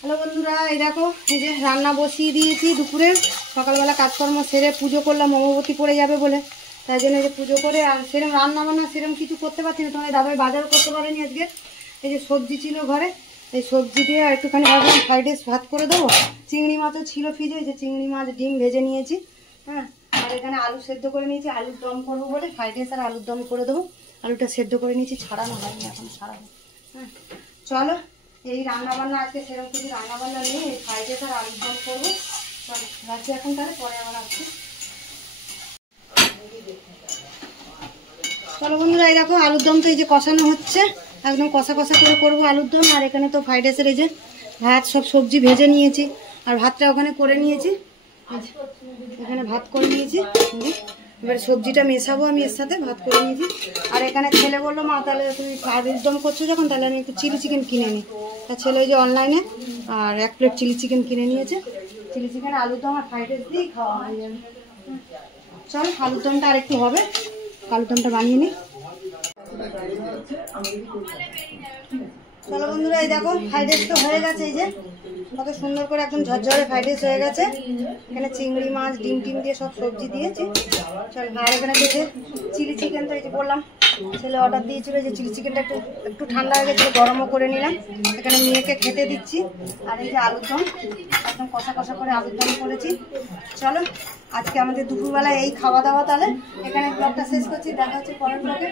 Hello বন্ধুরা, এই দেখো এই যে রান্না বসিয়ে দিয়েছি। দুপুরে সকালবেলা কাজকর্ম সেরে পুজো করলাম, মোমবতী পড়ে যাবে বলে, তাই জন্য যে পুজো করে আর সেরকম রান্না বান্না সেরকম কিছু করতে পারছি না। তোমার দাদাই বাজারও করতে পারেনি আজকে। এই যে সবজি ছিল ঘরে, এই সবজি দিয়ে একটুখানি ভাবলাম ফ্রাইড রাইস ভাত করে দেবো। চিংড়ি মাছও ছিল ফ্রিজে, এই যে চিংড়ি মাছ ডিম ভেজে নিয়েছি। হ্যাঁ, আর এখানে আলু সেদ্ধ করে নিয়েছি, আলুর দম করবো বলে ফ্রাইড রাইস আর আলুর দম করে দেবো। আলুটা সেদ্ধ করে নিয়েছি, ছাড়ানো হয়নি, এখন ছাড়াবো। হ্যাঁ চলো, এই রান্নাবান্না আজকে সেরকম কিছু রান্নাবান্না নেই, এই ফ্রাইড রাইস আর আলুর দম করবো। চলো রাখছি এখন, তাহলে পরে আবার আসছি। চলো বন্ধুরা, এই দেখো আলুর দম তো এই যে কষানো হচ্ছে, একদম কষা কষা করে করবো আলুর দম। আর এখানে তো ফ্রাইড রাইসের এই যে ভাত, সব সবজি ভেজে নিয়েছি আর ভাতটা ওখানে করে নিয়েছি। এখানে ভাত করে নিয়েছি, এবার সবজিটা মেশাবো আমি এর সাথে, ভাত করে নিয়েছি। আর এখানে ছেলে বললো, মা তাহলে তুমি আলুর দম করছো যখন, তাহলে আমি একটু চিলি চিকেন কিনে নিই। তা ছেলে ওই যে অনলাইনে আর 1 প্লেট চিলি চিকেন কিনে নিয়েছে। চিলি চিকেন আলুর দম আর ফ্রাইড রাইস দিয়েই খাওয়া হয়ে যাবে। চল আলুর দমটা আর একটু হবে, আলুর দমটা বানিয়ে নিই। চলো বন্ধুরা, এই দেখো ফ্রাইড রাইস তো হয়ে গেছে। এই যে কত সুন্দর করে একদম ঝরঝরে ফ্রাইড রাইস হয়ে গেছে। এখানে চিংড়ি মাছ ডিম টিম দিয়ে সব সবজি দিয়েছি। চল, আর এখানে দেখে চিলি চিকেন তো এই যে বললাম ছেলে অর্ডার দিয়েছিল, যে চিলি চিকেনটা একটু ঠান্ডা হয়ে গেছিলো, গরমও করে নিলাম। এখানে মেয়েকে খেতে দিচ্ছি। আর এই যে আলুর দম, একদম কষা কষা করে আলুর দম করেছি। চলো আজকে আমাদের দুপুরবেলা এই খাওয়া দাওয়া, তাহলে এখানে ব্লগটা শেষ করছি। দেখা হচ্ছে পরের ব্লগে।